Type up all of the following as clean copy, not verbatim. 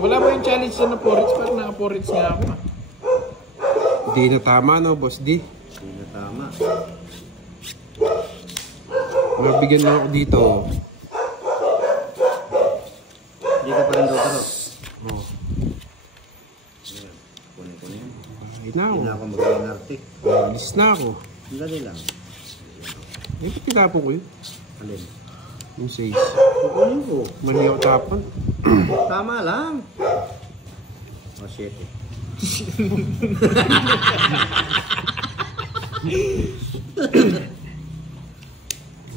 Wala ba yung challenge na porridge? Parang naka-porridge nga ako. Di na tama, no, Boss D? Di na tama. Mabigyan lang ako dito. Hindi ka pa rin daw pero. Oh. Kunin ko na yan. Ay na ako. Hindi na ako mag-inarte. Alis na ako. Dali lang. Eh, ba't tinapon ko yun? Alin? Yung 6. Kukunin ko. Mali ako tapon. Tama lang. O, 7.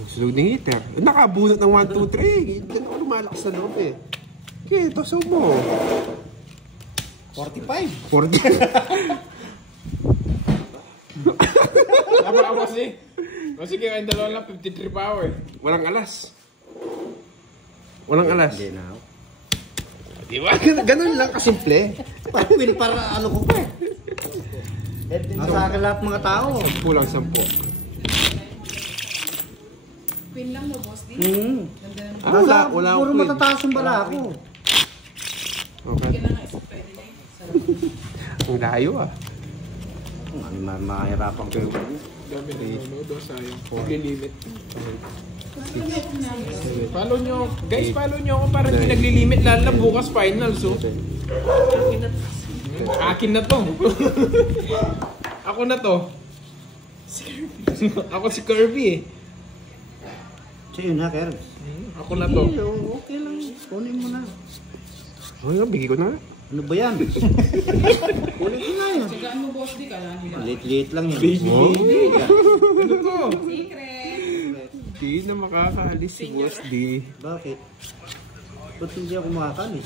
Sulog ng heater. Nakabunot ng 1, 2, 3. Ganun ako lumalakas sa loob eh. Okay, toso mo. 45. 40. Tama ako kasi. Kasi kaya yung dalawa lang, 53 pa ako eh. Walang alas. Walang alas. Hindi na ako. Di ba? Ganun lang kasimple. Para ano ko pa eh. Nasa akin lahat mga tao. Kulang 10. Queen lang mo, boss. Wala Puro akong matataas yung bala ko. Okay. Ang layo ah. Mahirapan ko yung Dami na nanonood, sayang. Naglilimit. Follow nyo. Guys, follow nyo ako para hindi naglilimit. Lalo na bukas finals. So. Akin na to. Ako na to. Ako si Kirby eh. Sa'yo na, Kerbs. Ako na to. Okay lang. Kunin mo na. Ay, bigay ko na. Ano ba yan? Kunin ko na yan. Sigaan mo, boss, di ka lang. Liit-liit lang yan. Ano to? Secret. Di na makakaalis si Boss D. Bakit? Ba't hindi ako makakalis?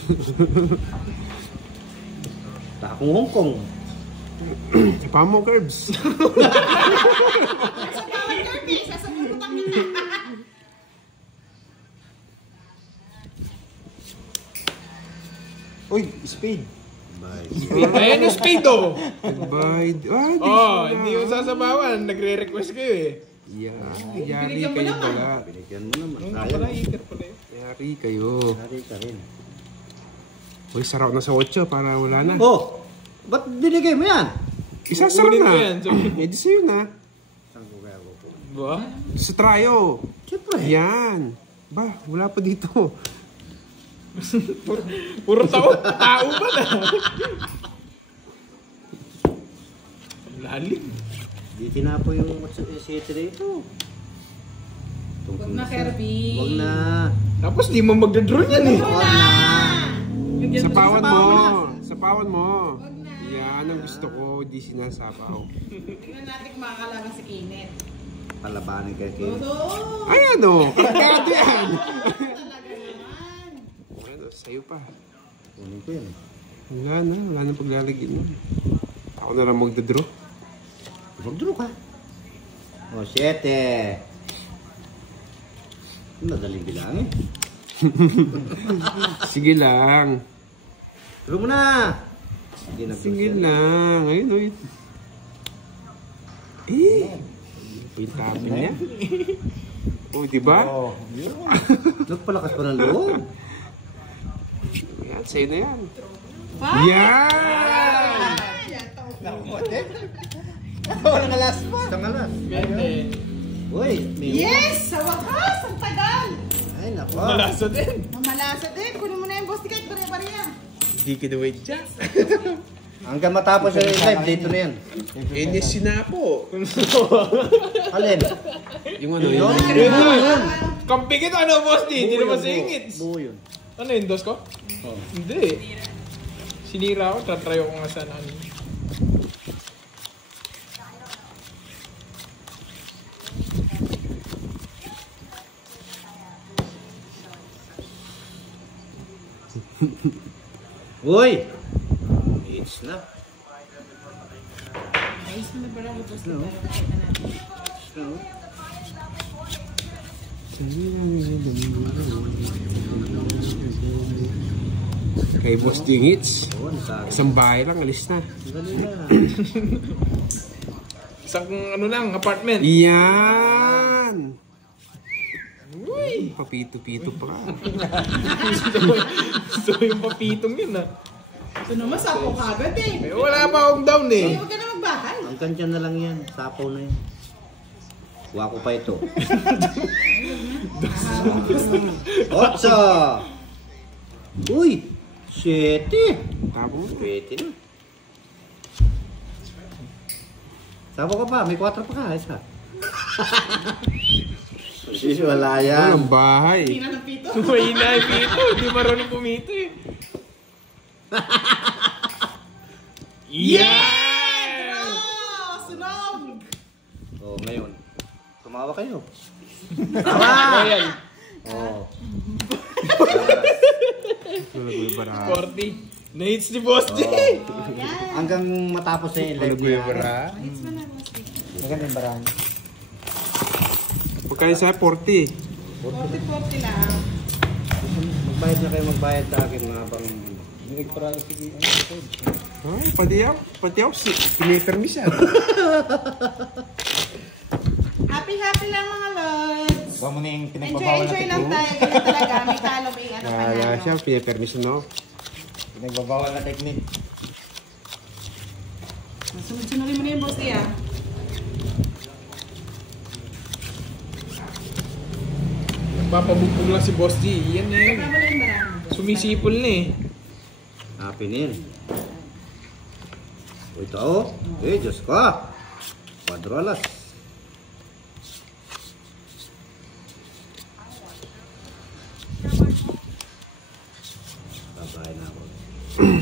Takong Hong Kong. Pamo Curbs. Sa bawat Kirby, sasabunutan kita. Uy, speed. Bye. Ayan yung speed oh. Goodbye. Ah, di Oh, sila. hindi yung sasabawan. Nagre-request kayo eh. Yeah. Yari kayo pala. Binigyan mo naman. Ano pala, eater pala yun. Yari kayo. Hari ka rin. Uy, sarap na sa 8 para wala na. Oh! Ba't binigay mo yan? Isasara Kukunin na. ko yan, so- Eh, di sa'yo na. Saan ko kaya ko? Ba? Sa tryo. Siyempre. Yan. Ba, wala pa dito. Puro tao ba na? Lalim. Di tinapo yung city rito. Huwag na, Kirby. Huwag na. Tapos di mo magdadraw yan eh. Huwag na. Sapawan mo. Sapawan Sapawan mo. Wag na. Yan ang gusto ko. Di sinasapaw. Tingnan natin kung makakalaban si Kenneth. Palabanin kay Ken. Todo. Ay, ano? Karkado yan. Talaga naman. Ano, sa'yo pa. Kunin ko yan. Wala na. Wala na paglalagyan mo. Ako na lang magdadraw. Magdraw ka. O, 7. Madaling bilangin. Sige lang. Draw mo na. Sige na. Sige lang. Ayun, ayun. Eh. Yung tabi niya. Oh, diba? Oh, nagpalakas pa ng loob. Yan, sa'yo na yan. Pa? Yan! Walang alas pa. Isang alas. Uy, may... Yes! Sa wakas! Ang tagal! Ay, nako. Malasa din. Mamalasa din. Kunin mo na yung boss ticket. Bariya-bariya. Hindi ka na wait dyan. Hanggang matapos yung live, dito na yan. Hindi sinapo. Alin? Yung ano, Yun, yung... yun, yun. Kampigit ano boss di? Hindi naman singit. Buo yun. Ano yung dos ko? Oh. Hindi. Sinira ako. Tatry ko nga sana ano. Uy! It's na. Ayos mo na ba lang yung boss No. No. Kay Boss Dingits. Oo, nasari. Isang bahay lang, alis na. Dali na. Isang ano lang, apartment. Yan! Uy! eh. Papito-pito pa. Gusto ko yung papitong yun ah. Ito naman, sapo kagad eh. Eh, wala pa akong down eh. Huwag ka na magbahay. Ang kanya na lang yan. Sapaw na yan. Kuha ko pa ito. Otsa! Uy! 7! Tapos, 7 na. Sapaw ka pa. May 4 pa ka. Isa. Wala yan. ang bahay. Hindi na ng pito. May pito. Hindi marunong pumito eh. Yeah! Oh, sunog! Oh, ngayon. Tumawa kayo. Royal. Oh. Nalagoy bara. 40. Na-hits ni Boss J. Oh, yan. Hanggang matapos na yung live Nalagoy niya. bara. Hits mo na, Bosti. Maganda yung barahan. Pagkain sa 40. 40-40 lang. Magbayad na kayo magbayad sa akin mga bang... Nagparalo sige. Ay, pati ako tinipermis yan. Happy lang mga lods. Huwag mo na yung Enjoy lang tayo. Ganyan talaga. May talo, may ano pa Kaya na. siya, pinipermis no? Pinagbabawal na technique. Sunod-sunodin mo na yung Bosti ah. Papabugbog lang si Boss J. Yan na yun. Wala mo na yung barang. Sumisipol na eh. Happy na yun. O ito oh. Eh, Diyos ko. Quadrolas. Babay na ako.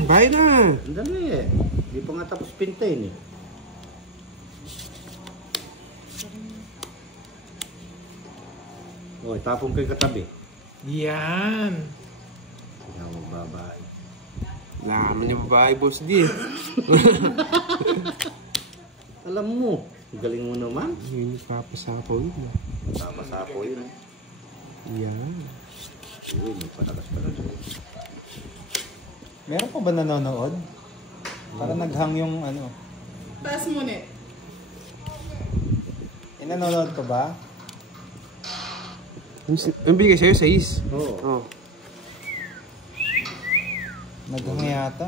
Bye na. Ang dali eh. Hindi pa nga tapos pintain eh. O, itapon ko yung katabi. Yan. Hindi nga magbabay. Laman yung babae, Boss D. Alam mo, galing mo naman. Yun yung papasapaw yun. Tama sa ako yun. Yan. Uy, magpatakas pala doon. Meron pa ba nanonood? Para naghang yung ano. Taas mo net. Nanonood ka ba? Ang bigay sa'yo, 6. Oo. Oh. Naghang yata.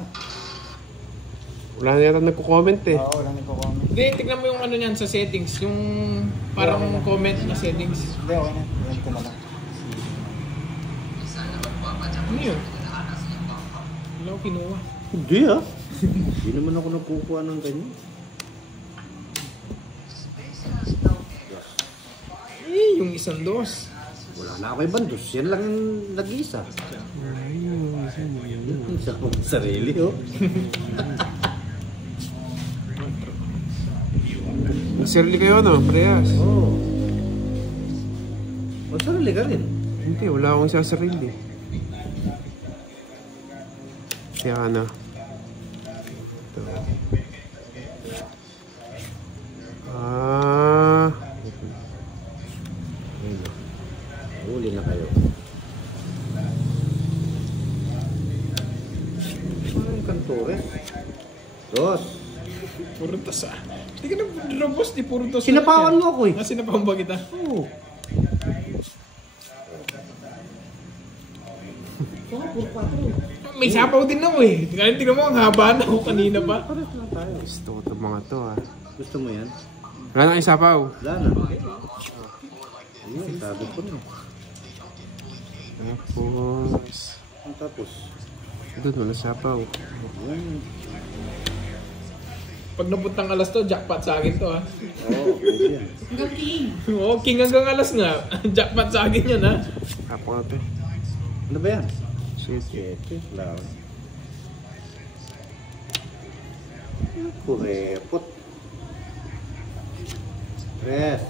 Wala na yata nagko-comment eh. Oo, wala nagko-comment. Hindi, tignan mo yung ano yan sa settings. Yung parang comment na settings. Hindi, okay na. Yan ko na lang. Ano yun? Wala ko kinuha. Hindi ah. Hindi naman ako nagkukuha ng ganyan. Eh, yung isang dos. Wala na ako ibang dos. Yan lang yung nag-iisa. Sa akong sarili oh. Nasirli kayo, no? Parehas. Oo. O sarili ka rin. Hindi, wala akong sasarili. Kaya ano. Ito. Ayun, oh. Huli na kayo. Parang kantores. Dos. Puro tas ah. Hindi ka na boss, di puro tas. Sinapawan mo ako eh. Sinapawan ba kita? Oo. May sapaw din ako eh. Tingnan mo, ang haba na ako kanina pa. Pares lang tayo. Gusto ko itong mga to, ah. Gusto mo yan? Wala na kayong sapaw. Wala na. Ayun, sabi ko na. Tapos... Ang tapos. Doon, wala sapaw. Ayun. Pag napuntang alas to, jackpot sa akin to ha. Oo, pwede yan. Hanggang king. Oo, king hanggang alas nga. Jackpot sa akin yan ha. Sapaw na to. Ano ba yan? Sweet. Siyete. Flower. Kurepot. Tres.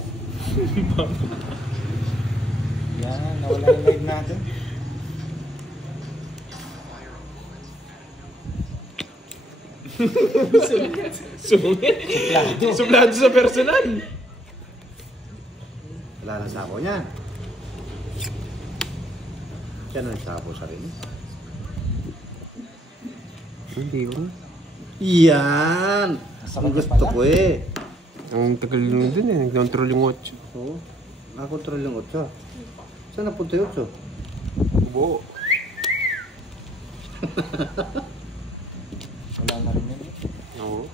Yan, nawala yung live natin. Sungit. Suplado sa personal. Wala nang sapo niya. Siya nang sapo sa rin. Hindi ko. Yan! Ang gusto ko eh. Ang tagal nyo dun eh. Nag-control yung 8. Oo. Nakakontrol yung 8. Saan napunta yun, so? Buo. Wala na rin yun. Oo.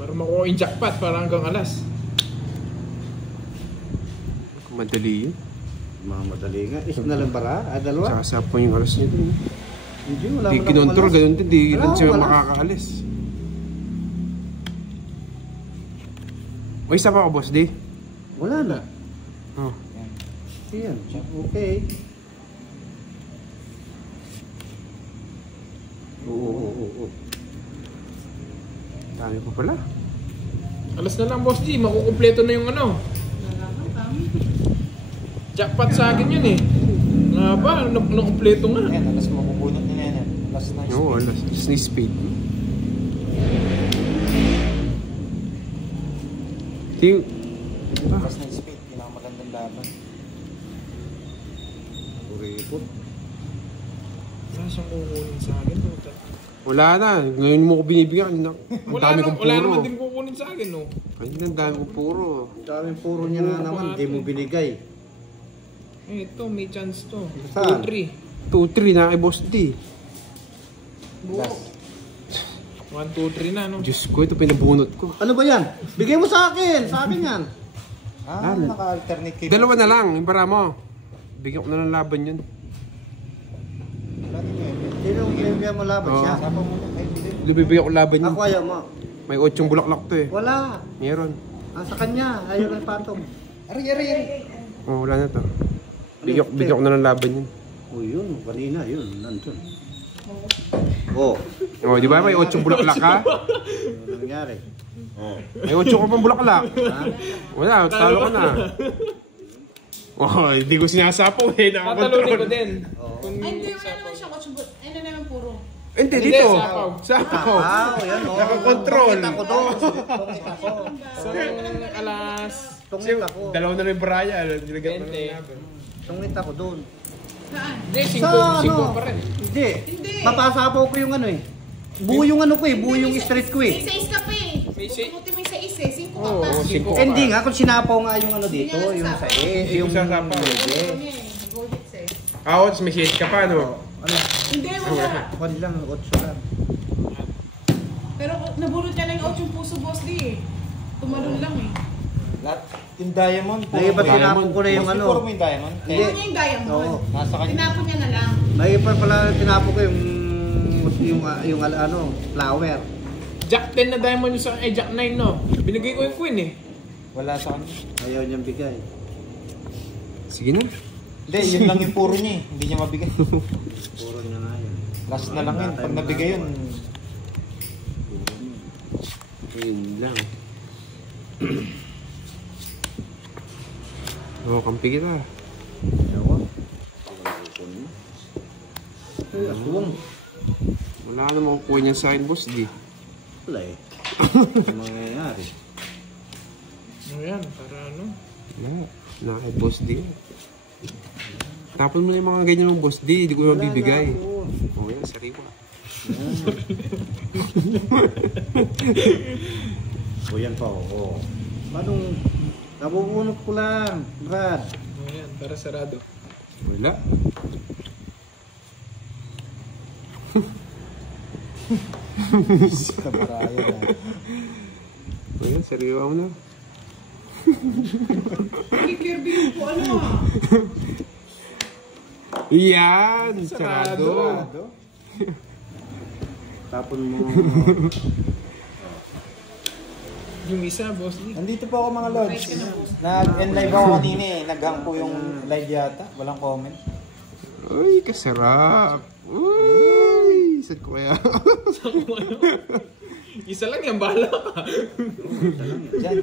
Para makuha yung jackpot para hanggang alas. Madali yun. Mga madali nga. Isa na lang para? Dalawa? Saka po yung alas niya dun. Hindi, wala Di mo na kinontrol, kumalas. ganun din. Di Wala, rin siya wala. makakaalis. O isa pa ako, boss, di? Wala na. Oh. Ayan. Okay. Oo. Dami pa pala. Alas na lang, Boss G. Makukumpleto na yung ano. Jackpot sa akin yun eh. Nga ba? Nakumpleto nga. Ayan, alas mabubunot nila yan. Alas na Oo, alas. Sneeze speed. Ting. Diba? Alas na speed. Pinakamagandang laban. Kuripot. Wala siyang kukunin sa akin. Puta. Wala na. Ngayon mo ko binibigyan. Ang dami kong Wala puro. naman din kukunin sa akin, no? Kanina, ang dami kong puro. Ang daming puro niya na naman. Hindi mo binigay. Eh, ito, may chance to. Saan? 2-3. 2-3 na kay Boss D. Buo. 1, 2, 3 na, no? Diyos ko, ito pinabunot ko. Ano ba yan? Bigay mo sa akin. Sa akin yan. Naka-alternate kayo. Dalawa na lang, yung para mo. Bigyan ko na ng laban yun. Wala din yun. Sino ang ginagawa mo laban Oo. siya? Sapa mo na. Ay, hindi. Bibigyan ko laban yun. Ako ayaw mo. May 8 bulaklak to eh. Wala. Meron. Sa kanya. Ayaw ng patong. Ari. Oh, wala na to. Bigyan ko na ng laban yun. Oh, yun. Kanina. Yun. Nandun. Oh. Oh, di ba may 8 bulaklak ka? Ano nangyari? Oh. May 8 ka pang bulaklak. Ha? Wala, talo ka na. Oh, hindi ko sinasapo eh. Tatalunin ko Nakakontrol. din. Oo. Kung Ay, hindi, hindi wala naman siya kotse. Ano naman puro? Hindi, Hindi, dito. sapaw. Sapaw. Yan oh. Nakakontrol. Tungit ako doon. Tungit ako. So, alas... Tungit ako. Dalawa na rin Brian. Nilagyan mo na 20. ng laban. Tungit ako doon. Saan? Hindi, 5 Sa ano? pa rin. Hindi. Hindi. Mapasapaw ko yung ano eh. Buo yung ano ko eh. Buo yung street ko eh. May isa-is ka pa eh. May isa- Buti mo isa-is eh. 5 ka Oo, pa. 5 ka. Hindi nga, kung sinapaw nga yung ano dito, Hindi yung niya sa nasapaw. yung sasapaw. lebe. Ano niya eh. Gold it says. Ah, may 7 ka pa, no? Ano? Hindi, wala. Kwan lang, 8 lang. Pero nabulot niya lang yung 8 puso, boss di eh. Tumalon lang eh. Lahat. Yung diamond. Ay, ba't diamond? tinapon ko na yung Mas ano? puro mo yung diamond. Hindi. Tinapon niya yung diamond. Oo. Nasa kanya. Tinapon niya na lang. May pa pala tinapon ko yung ano, flower. Jack 10 na diamond yung sa... Eh, Jack 9, no? Binigay ko yung queen eh. Wala sa kanya. Ayaw niyang bigay. Sige na. Hindi, yun lang yung puro niya eh. Hindi niya mabigay. Puro niya na yun. Last na lang yun. Pag nabigay yun, Ayun lang. Oh, kampi kita. Ayaw. Ay, aswang. Wala ka naman kukuha niya sa akin, boss. Di. Wala eh. Ano mangyayari? Ano yan? Para ano? Wala. Na kay boss D. Tapon mo na yung mga ganyan ng boss D. Hindi ko na bibigay. Oh, yan. Sariwa. O yan pa, oo. Anong, nabubunot ko lang, Brad. Ano yan? Para sarado. Wala. sa Brian. Oh, yan. Sariwa mo na. Ay, Kirby yung po ano ah. Yan! Sarado. Tapon mo. Yung isa, boss D. Nandito po ako mga lords. Nag-live ako kanina eh. Nag-hang po yung live yata. Walang comment. Uy, kasarap. Uy! Saan ko kaya? Isa lang yan, bahala ka. Diyan.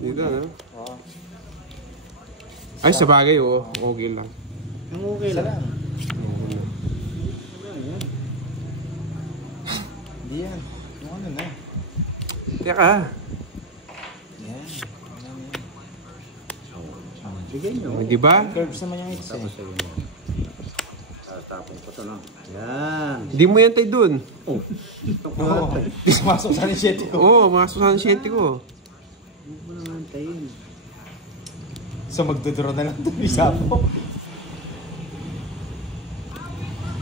Dito, no? Oo. Ay, sa bagay, oh. Okay lang. Ang okay Isa lang. lang. Hindi yan. Yung ano na. Teka. Yan. Bigay nyo. Di ba? Curves naman yung isa Tapos eh. sa'yo mo. Tapon ko to lang. Yan. Hindi mo yan tayo dun. Oh. Oo. Pumasok sa nisete ko. Oo, mga susan siyente ko. Hindi mo naman tayin. So magdodraw na lang ito. Isa po.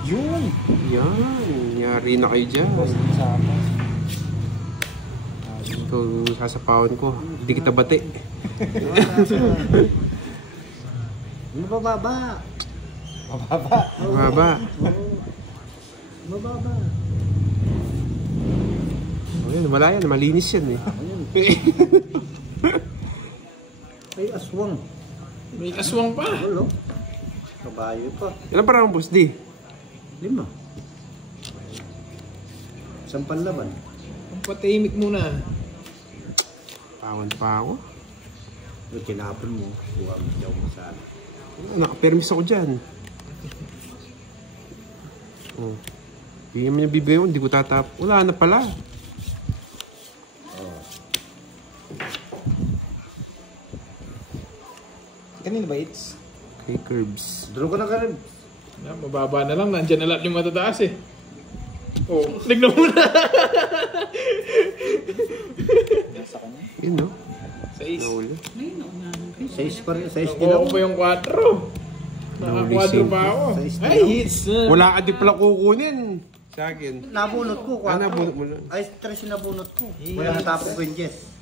Yun. Yan. Yari na kayo dyan. Boss din sa apas. Ito, sasapawan ko. Hindi kita bati. Mababa. Mababa. Mababa. Mababa. O yan, wala yan. Malinis yan eh. Ay, aswang. May aswang pa. Walo. Kabayo pa. Ilan parang boss D? 5. Isang panlaban. Ang patahimik muna. Pawan pa ako. May kinapon mo. Kuha mo daw masala. Nakapermis ako dyan. Oh. Hindi naman yung bibigay ko, hindi ko tatap. Wala na pala. Kanina ba it's? Okay, curbs. Draw ko na ka rin. Mababa na lang. Nandyan na lahat yung matataas eh. Oh, tignan mo na. Sa kanya. Yun no? Sais. Nahuli. Size pa rin. Size din Nakuha ako. ko pa yung 4. Naka-4 pa ako. Size din Ay, ako. hits. Wala ka di pala kukunin. Sa akin. Nabunot ko. Nabunot mo lang. Ay, 3 nabunot ko. Wala natapon ko yung Jess.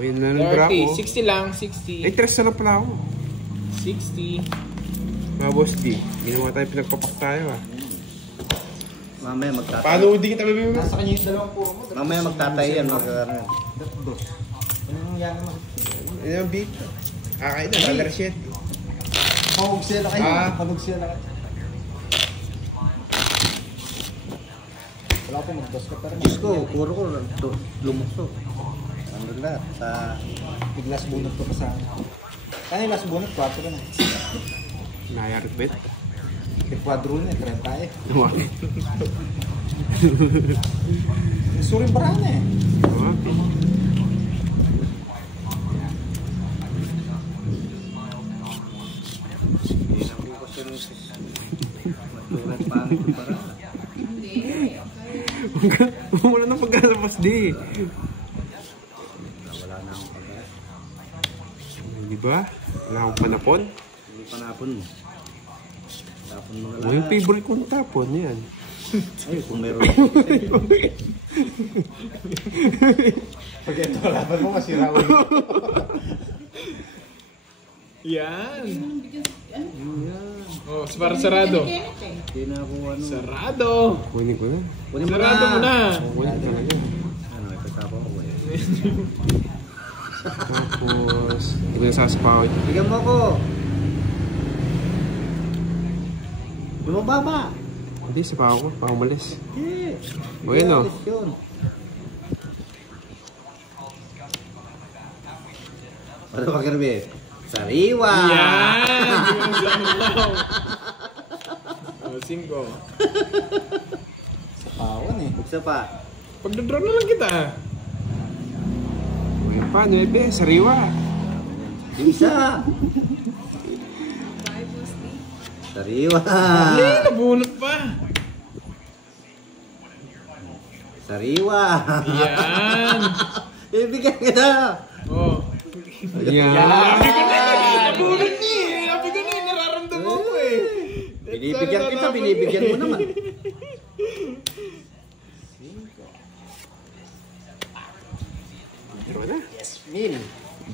Win na ng bra ko. 60 lang, 60. Eh, 3 na lang pala ako. 60. Mga boss D, ginawa tayo, pinagpapak tayo ah. Mamaya magtatay. Paano hindi kita bibigyan? Nasa kanya yung dalawang puro mo. Mamaya magtatay yan. Ano. Dos. Anong yan naman? Ano yung big? Kakain na, dollar shit. Pahog siya na kayo. Ah. Pahog siya na kayo. Wala ko mag-dos ka pa rin. Diyos ko, puro ko lumukso. Ano lahat? Sa... Biglas bunot ko pa sa akin. Kaya yung last bunot, 4 na. Nayarot bet. Yung quadro na, 30 eh. Tumakit. Suring barana eh. Tumakit. Wala nang pagkana boss D. Wala na akong pagkakas. Di ba? Wala akong panapon. Hindi panapon mo. Tapon mo na Ano yung favorite kong tapon? Yan. Ay, kung meron. Pag ito, laban mo, masirawan. Yan. Oh, para sarado. Hindi na ako ano. Sarado. Kunin ko na. Kunin mo Sarado mo na. Kunin talaga. Ano, may kasama ko eh. Tapos, hindi ko nasasapawan. Bigyan mo ako. Bumababa. Hindi, sa ko. Paumalis. Hindi. O yun o. Alis yun. Ano ba Kirby? Sariwa! Yan. Oh, 5. Pawan eh. Isa pa. Pagdadraw na lang kita. O yun pa, 9. Sariwa. Isa! Sariwa! Ay, nabunot pa. Sariwa! Yan. Ibigyan kita! Oh. Yan. Sabi ko na, nabunot niya eh. Sabi ko na, nararamdaman ko eh. Binibigyan kita, binibigyan mo naman. Yes, Mil.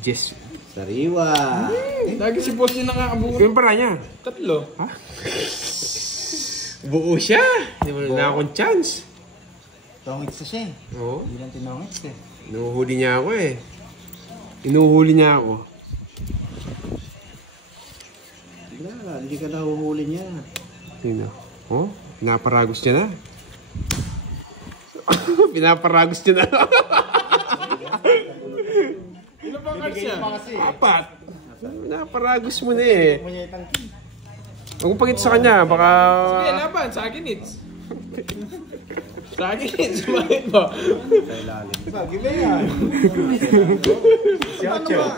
Yes. Sariwa! Lagi si boss yung nakakabunot. Yung para niya. 3. Buo siya. Hindi mo na akong chance. Tongits na siya eh. Oo. Hindi lang tinongits eh. Inuhuli niya ako eh. Inuhuli niya ako. Wala, hindi ka nahuhuli niya. Sino? Oh, pinaparagos niya na. Pinaparagos niya na. Ilan bang cards yan? 4. Pinaparagos mo na eh. Huwag mo pagkita sa kanya, baka... Sige, laban. Sa akin hits. Sa akin hits. Bakit ba? Sa ilalim. Bagi ba yan? Ano ba?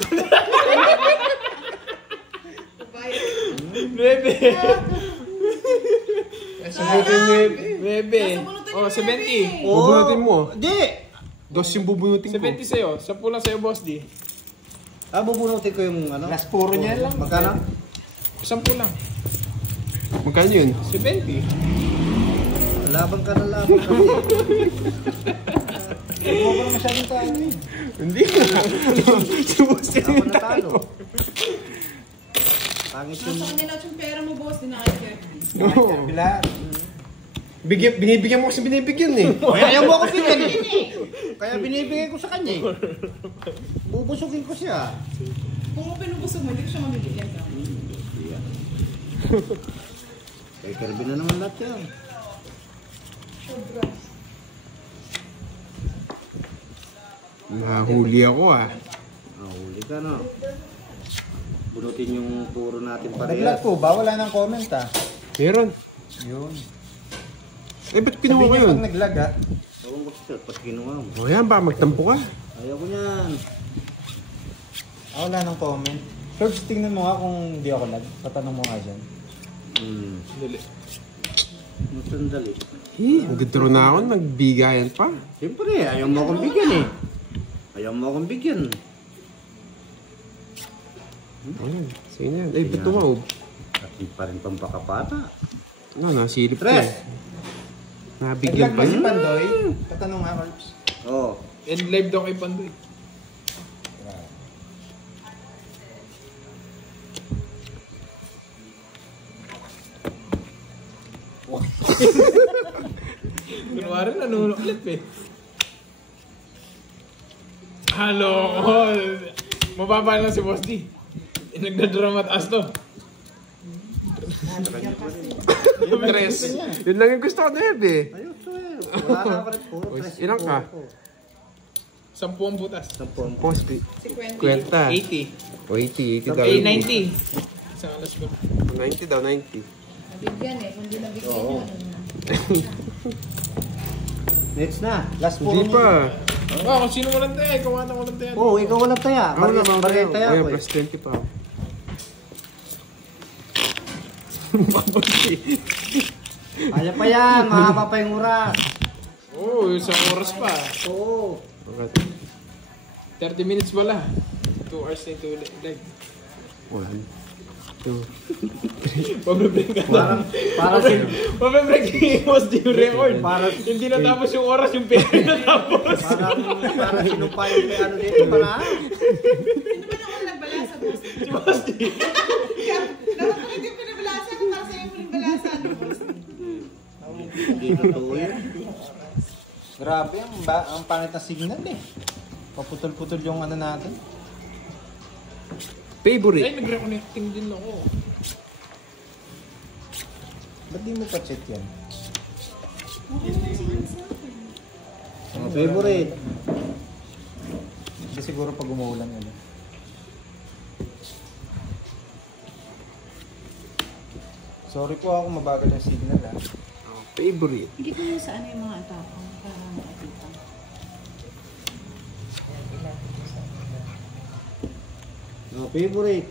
9. Bebe. Oh, 70. Bubunutin mo. Di! Dos yung bubunutin ko. 70 sa'yo. 10 lang sa'yo, boss D. Bubunutin ko yung ano. Last puro niya lang. Magkano? 10 lang. Magkano yun? 70. Laban ka na laban kasi. Huwag mo masyadong tayo eh. Hindi na. Ako natalo. Pangit yung... Nasa kanila yung pera mo, boss. Di na kayo Kirby. Bila. Binibigyan mo kasi binibigyan eh. Kaya ayaw mo ako bigyan eh. Kaya binibigay ko sa kanya eh. Bubusugin ko siya. Kung mo pinubusog mo, hindi ko siya mabibigyan ka. Kay Kirby na naman lahat yan. Sobra. Nahuli ako ah. Huli ka no. Bunutin yung puro natin Naglag parehas. po ba? Wala nang comment ah. Meron. Yun. Eh, ba't kinuha ko Sabihin niya yun? pag naglag ah. Ewan ko siya, pati kinuha mo. O yan ba, magtampo ka. Ayaw ko yan. Wala nang comment. George, tingnan mo nga kung di ako lag. Patanong mo nga dyan. Dali. Sandali. Nagdro na ako, nagbigayan pa. Siyempre, ayaw mo akong bigyan eh. Ayaw mo akong bigyan. Ayan, sige na yan. Eh, ba't tumaob? At di pa rin pampakapata. Ano, nasilip ko Tres. eh. Nabigyan Naglag pa ba si yun. Pandoy? Patanong nga, Carps. Oo. End live daw kay Pandoy. Kunwari nanunuklit eh. Hello! Mababa lang si Boss D. Nagdadrama at asto. Tres. Yun lang yung gusto ko na yun eh. Ayos to eh. Wala ka pa rin. Puro tres. Ilan ka? 10 ang butas. Sampung. Post, 50. kwenta. 80. O 80 daw. 90. Sa alas ko. 90 daw, 90. Nabigyan eh. Kung di nabigyan Oo. nyo, ano na. Next na. Last puro Hindi pa. Oh, kung sino walang taya, ikaw ata walang taya. Oo, ikaw walang taya. Ako na, Barya taya Ayan, ko eh. plus 20 pa ako. Kaya pa yan. Mahaba pa yung oras. Oo, isang oras pa. Oo. Okay. 30 minutes wala. 2 hours na ito live. 1, 2. Pabibreak ka na. Para sin... Pabibreak yung Boss D yung record. Para- Hindi natapos yung oras, yung pera natapos. Para sinumpa yung may ano dito. Para... Sino ba naman nagbalasa, boss? Si Boss D. Dapat pala hindi pinabalasa ko para sa'yo mo yung balasa, ano, boss? Hindi totoo yun. Grabe, ang pangit na signal eh. Paputol-putol yung ano natin. Favorite. Ay, nag-reconnecting din ako. Ba't di mo pa check yan? Mga favorite. Kasi siguro pag umuulan yun. Sorry po ako, mabagal yung signal ah. Favorite. Higit mo sa ano yung mga atako para makakita. Mga favorite.